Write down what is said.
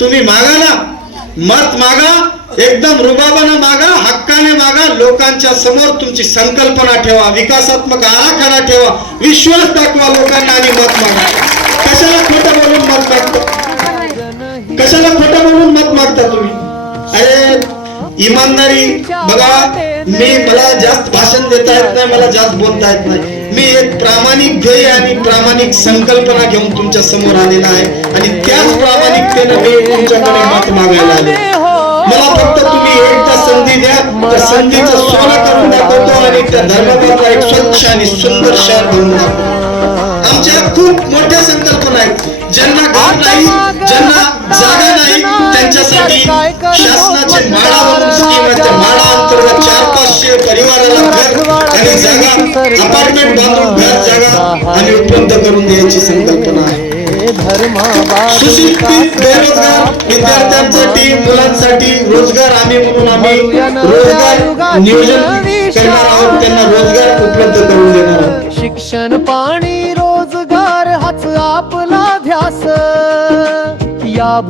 तुम्ही मागा ना, मत मागा, एकदम रुबाबाने मागा, हक्काने मागा, लोकांच्या समोर तुमची संकल्पना ठेवा, विकासात्मक आराखडा ठेवा, विश्वास दाखवा लोकांना आणि मत मागा. कशाला खोटं बोलून मत मागता? कशाला खोटं बोलून मत मागता तुम्ही? अरे इमानदारी बघा, मला जास्त भाषण देता येत नाही, मला जास्त बोलता येत नाही. मी एक प्रामाणिक ध्येय आणि प्रामाणिक संकल्पना घेऊन तुमच्या समोर आलेला आहे आणि त्याच प्रामाणिकतेने मी तुमच्याकडे मत मागायला आले. मला फक्त तुम्ही एकदा संधी द्या, त्या संधीचं सोनं करून दाखवतो आणि त्या धर्माबादला एक स्वच्छ आणि सुंदर शहर बनवून दाखवतो. आमच्या खूप मोठ्या संकल्पना आहेत. ज्यांना घर नाही, ज्यांना जागा नाही, त्यांच्यासाठी शासनाचे माळा म्हणून स्कीम आहे. त्या माळा अंतर्गत 400-500 परिवाराला घर आणि जागा, अपार्टमेंट बांधून घर जागा आणि उपलब्ध करून द्यायची संकल्पना आहे. सुशिक्षित बेरोजगार विद्यार्थ्यांसाठी, मुलांसाठी रोजगार आम्ही रोजगार नियोजन करणार आहोत, त्यांना रोजगार उपलब्ध करून देणार आहोत. शिक्षण, पाणी, रोजगार हाच आपला ध्यास. या